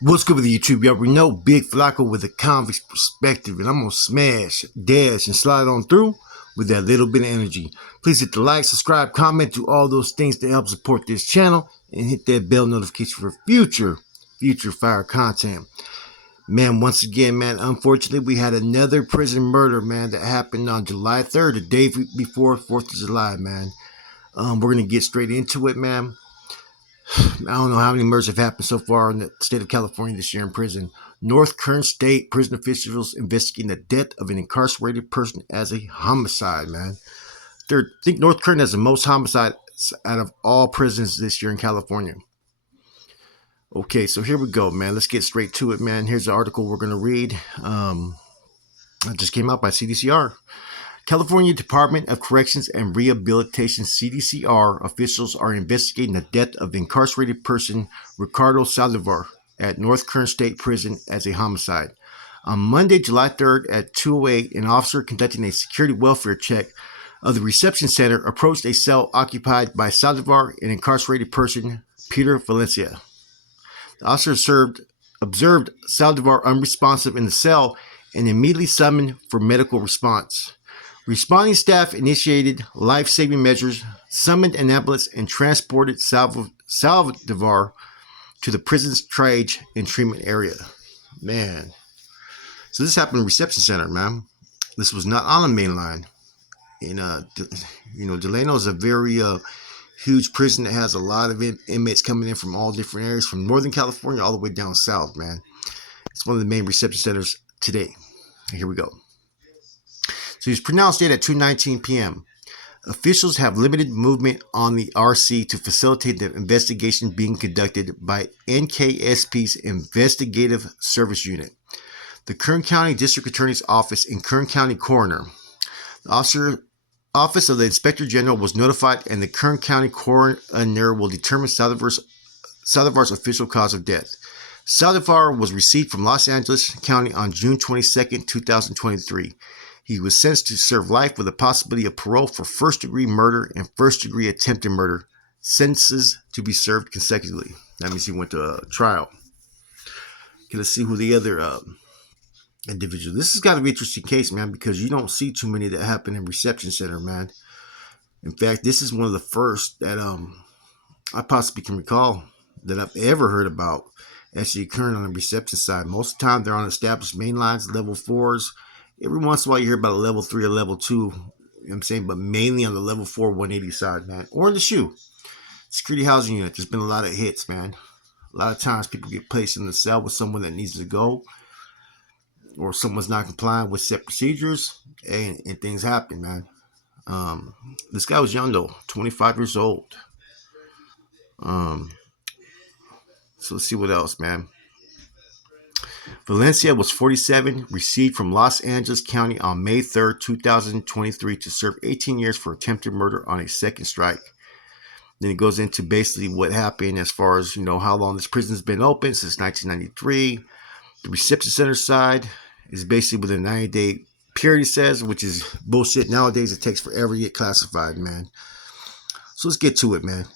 What's good with the YouTube? You already know Big Flacco with a convict's perspective, and I'm gonna smash, dash, and slide on through with that little bit of energy. Please hit the like, subscribe, comment, do all those things to help support this channel, and hit that bell notification for future fire content. Man, once again, man, unfortunately, we had another prison murder, man, that happened on July 3rd, the day before 4th of July, man. We're gonna get straight into it, man. I don't know how many murders have happened so far in the state of California this year in prison. North Kern State prison officials investigating the death of an incarcerated person as a homicide, man. I think North Kern has the most homicides out of all prisons this year in California. Okay, so here we go, man. Let's get straight to it, man. Here's the article we're going to read. It just came out by CDCR. California Department of Corrections and Rehabilitation (CDCR) officials are investigating the death of the incarcerated person Ricardo Saldivar at North Kern State Prison as a homicide. On Monday, July 3rd at 2:08, an officer conducting a security welfare check of the reception center approached a cell occupied by Saldivar and incarcerated person Peter Valencia. The officer observed Saldivar unresponsive in the cell and immediately summoned for medical response. Responding staff initiated life-saving measures, summoned an ambulance, and transported Saldivar to the prison's triage and treatment area. Man. So this happened in the reception center, man. This was not on the main line. And, Delano is a very huge prison that has a lot of inmates coming in from all different areas, from Northern California all the way down south, man. It's one of the main reception centers today. Here we go. So he was pronounced dead at 2:19 p.m. Officials have limited movement on the RC to facilitate the investigation being conducted by NKSP's Investigative Service Unit, the Kern County District Attorney's Office, and Kern County Coroner. The Office of the Inspector General was notified, and the Kern County Coroner will determine Saldivar's official cause of death. Saldivar was received from Los Angeles County on June 22, 2023. He was sentenced to serve life with a possibility of parole for first-degree murder and first-degree attempted murder, sentences to be served consecutively. That means he went to a trial. Okay, let's see who the other individual. This has got to be an interesting case, man, because you don't see too many that happen in reception center, man. In fact, this is one of the first that I possibly can recall that I've ever heard about actually occurring on the reception side. Most of the time, they're on established main lines, level 4s. Every once in a while, you hear about a level 3 or level 2, you know what I'm saying, but mainly on the level 4 180 side, man, or in the SHU. Security housing unit, there's been a lot of hits, man. A lot of times people get placed in the cell with someone that needs to go, or someone's not complying with set procedures, and things happen, man. This guy was young, though, 25 years old. So let's see what else, man. Valencia was 47, received from Los Angeles County on May 3rd, 2023 to serve 18 years for attempted murder on a second strike. Then it goes into basically what happened as far as, how long this prison's been open since 1993. The reception center side is basically within a 90-day period, it says, which is bullshit. Nowadays, it takes forever to get classified, man. So let's get to it, man.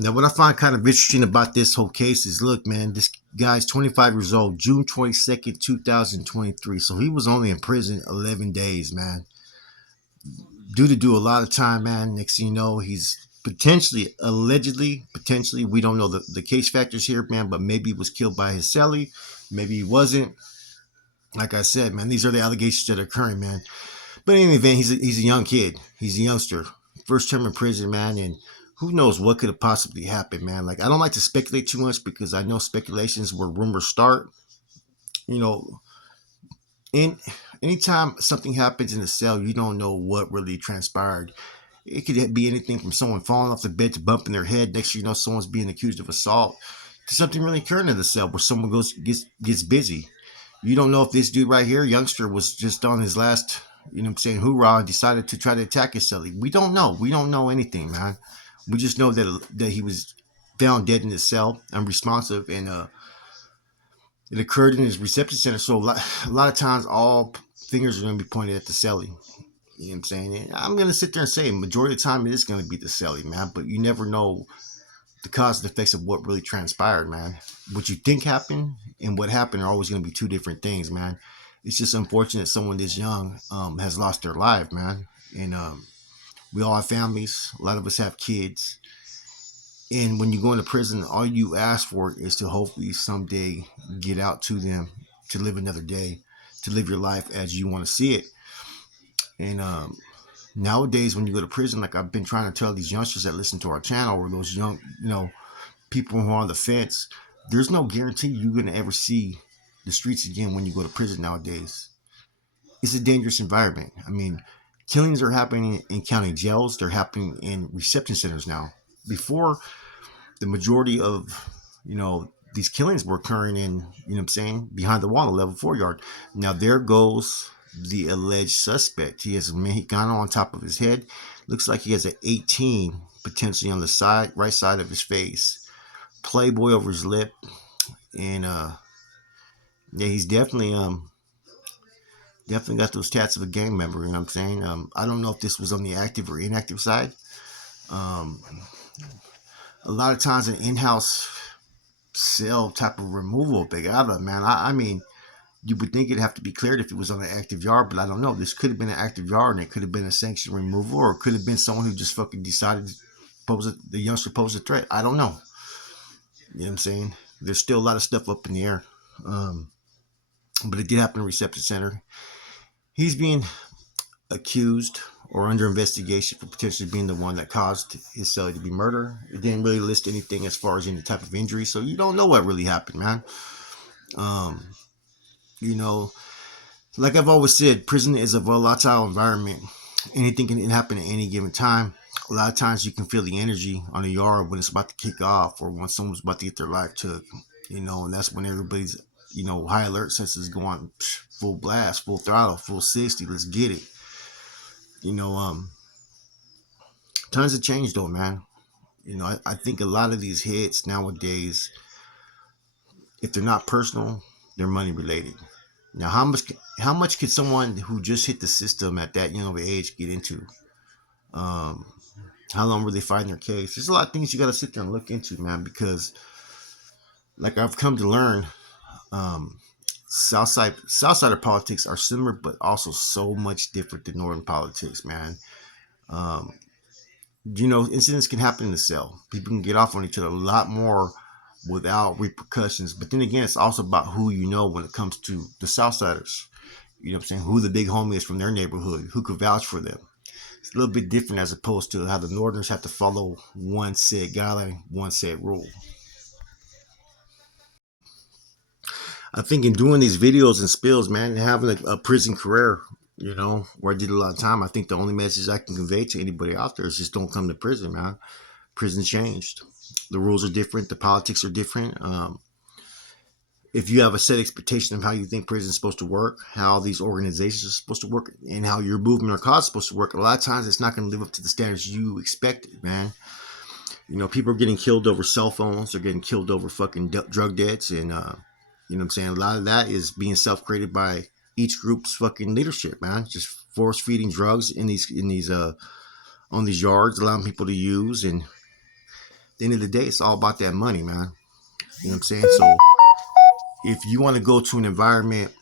Now, what I find kind of interesting about this whole case is, look, man, this guy's 25 years old, June 22nd, 2023. So he was only in prison 11 days, man. Due to do a lot of time, man. Next thing you know, he's allegedly, we don't know the case factors here, man, but maybe he was killed by his cellie. Maybe he wasn't. Like I said, man, these are the allegations that are occurring, man. But in any event, he's a young kid. He's a youngster. First term in prison, man, and who knows what could have possibly happened, man. Like, I don't like to speculate too much because I know speculations where rumors start. Anytime something happens in a cell, you don't know what really transpired. It could be anything from someone falling off the bed to bumping their head. Next thing you know, someone's being accused of assault, to something really occurring in the cell where someone gets busy. You don't know if this dude right here, youngster, was just on his last, hoorah, and decided to try to attack his cellie. We don't know. We don't know anything, man. We just know that he was found dead in his cell, unresponsive, and it occurred in his reception center. So a lot of times, all fingers are going to be pointed at the cellie. You know what I'm saying? And I'm going to sit there and say, majority of the time, it is going to be the cellie, man. But you never know the cause and effects of what really transpired, man. What you think happened and what happened are always going to be two different things, man. It's just unfortunate someone this young has lost their life, man. And we all have families. A lot of us have kids. And when you go into prison, all you ask for is to hopefully someday get out to them, to live another day, to live your life as you want to see it. And nowadays, when you go to prison, like I've been trying to tell these youngsters that listen to our channel, or those young, people who are on the fence, there's no guarantee you're gonna ever see the streets again when you go to prison nowadays. It's a dangerous environment. I mean, killings are happening in county jails. They're happening in reception centers now. Before, the majority of these killings were occurring in what I'm saying, behind the wall, a level 4 yard. Now there goes the alleged suspect. He has a Mexicano on top of his head. Looks like he has an 18 potentially on the right side of his face. Playboy over his lip, and yeah, he's definitely got those tats of a gang member. You know what I'm saying? I don't know if this was on the active or inactive side. Um, a lot of times an in-house cell type of removal big out of man. I mean, you would think it'd have to be cleared if it was on an active yard, but I don't know. This could have been an active yard, and it could have been a sanctioned removal, or it could have been someone who just fucking decided to the youngster posed a threat. I don't know. You know what I'm saying? There's still a lot of stuff up in the air. But it did happen in a reception center. He's being accused or under investigation for potentially being the one that caused his cellie to be murdered. It didn't really list anything as far as any type of injury, so you don't know what really happened, man. Um, you know, like I've always said, prison is a volatile environment. Anything can happen at any given time. A lot of times you can feel the energy on a yard when it's about to kick off or when someone's about to get their life took, and that's when everybody's, high alert senses going full blast, full throttle, full 60. Let's get it. You know, times have changed though, man. I think a lot of these hits nowadays, if they're not personal, they're money related. Now, how much could someone who just hit the system at that young of age get into? Um, how long were they fighting their case? There's a lot of things you got to sit there and look into, man. Because, like I've come to learn, um, Southside of politics are similar, but also so much different than Northern politics, man. Um, incidents can happen in the cell. People can get off on each other a lot more without repercussions. But then again, it's also about who you know when it comes to the Southsiders. You know what I'm saying? Who the big homie is from their neighborhood, who could vouch for them. It's a little bit different as opposed to how the Northerners have to follow one set guideline, one set rule. I think in doing these videos and spills, man, having a prison career, where I did a lot of time, I think the only message I can convey to anybody out there is just don't come to prison, man. Prison changed. The rules are different. The politics are different. If you have a set expectation of how you think prison is supposed to work, how these organizations are supposed to work, and how your movement or cause is supposed to work, a lot of times it's not going to live up to the standards you expected, man. People are getting killed over cell phones. They're getting killed over fucking drug debts, and what I'm saying. A lot of that is being self-created by each group's fucking leadership, man. Just force feeding drugs in these on these yards, allowing people to use, and at the end of the day, it's all about that money, man. You know what I'm saying? So if you want to go to an environment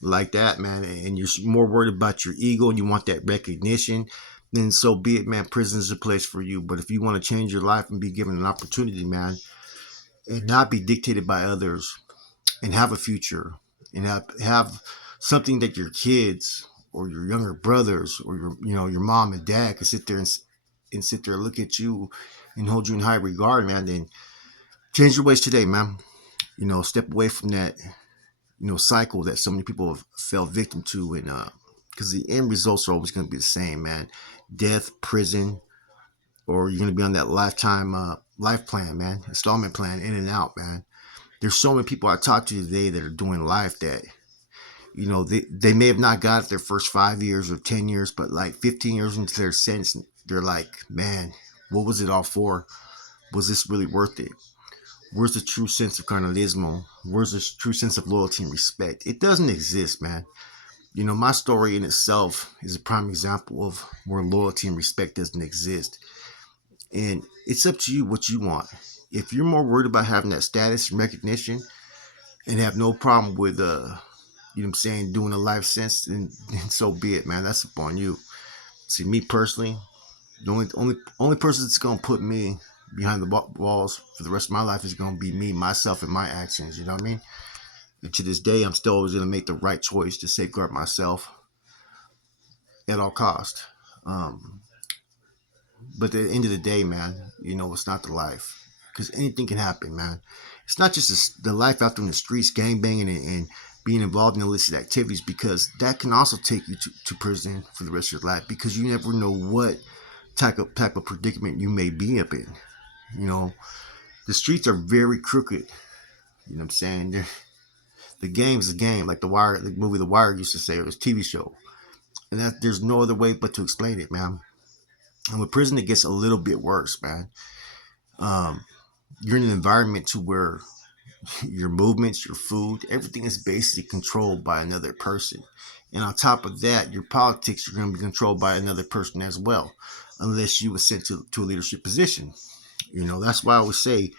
like that, man, and you're more worried about your ego and you want that recognition, then so be it, man. Prison is a place for you. But if you want to change your life and be given an opportunity, man, and not be dictated by others, and have a future, and have something that your kids or your younger brothers or your mom and dad can sit there and sit there and look at you and hold you in high regard, man, then change your ways today, man. Step away from that cycle that so many people have fell victim to, and because the end results are always going to be the same, man. Death, prison, or you're going to be on that lifetime life plan, man, installment plan, in and out, man. There's so many people I talked to today that are doing life that, they may have not got their first 5 years or 10 years, but like 15 years into their sentence, they're like, man, what was it all for? Was this really worth it? Where's the true sense of carnalismo? Where's the true sense of loyalty and respect? It doesn't exist, man. My story in itself is a prime example of where loyalty and respect doesn't exist. And it's up to you what you want. If you're more worried about having that status and recognition and have no problem with you know what I'm saying, doing a life sentence, then so be it, man. That's upon you. See, me personally, the only person that's gonna put me behind the walls for the rest of my life is gonna be me, myself, and my actions. You know what I mean? And to this day, I'm still always gonna make the right choice to safeguard myself at all cost. Um, but at the end of the day, man, you know, it's not the life because anything can happen, man. It's not just the life out there in the streets, gangbanging and being involved in illicit activities, because that can also take you to prison for the rest of your life because you never know what type of predicament you may be up in. You know, the streets are very crooked. You know what I'm saying? The game's a game, like the movie The Wire used to say, or this TV show, and that there's no other way but to explain it, man. And with prison, it gets a little bit worse, man. Um, you're in an environment to where your movements, your food, everything is basically controlled by another person. And on top of that, your politics are going to be controlled by another person as well, unless you were sent to a leadership position. You know, that's why I would say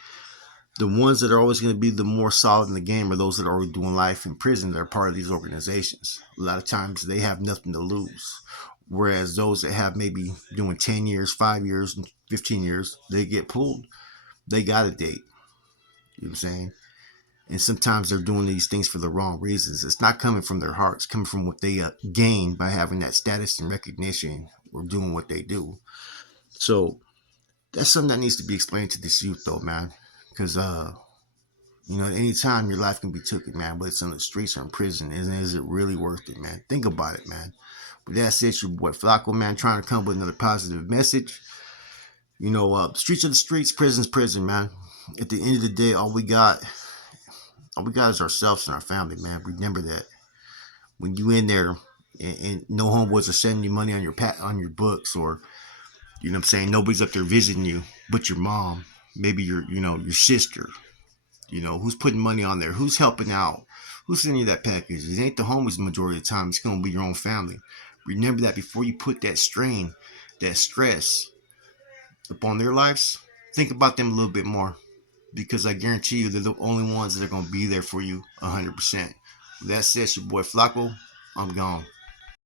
the ones that are always going to be the more solid in the game are those that are already doing life in prison that are part of these organizations. A lot of times they have nothing to lose. Whereas those that have maybe doing 10 years, 5 years, 15 years, they get pulled. They got a date. You know what I'm saying? And sometimes they're doing these things for the wrong reasons. It's not coming from their hearts, it's coming from what they gain by having that status and recognition or doing what they do. So that's something that needs to be explained to this youth, though, man. Because you know, at any time your life can be taken, man. But it's on the streets or in prison, and is it really worth it, man? Think about it, man. But that's it, your boy Flacco, man, trying to come with another positive message. You know, streets are the streets, prison's prison, man. At the end of the day, all we got is ourselves and our family, man. Remember that when you in there and no homeboys are sending you money on on your books, or you know what I'm saying, nobody's up there visiting you but your mom, maybe your sister. You know, who's putting money on there? Who's helping out? Who's sending you that package? It ain't the homies the majority of the time. It's going to be your own family. Remember that before you put that strain, that stress upon their lives. Think about them a little bit more, because I guarantee you they're the only ones that are going to be there for you 100%. With that said, your boy Flacco, I'm gone.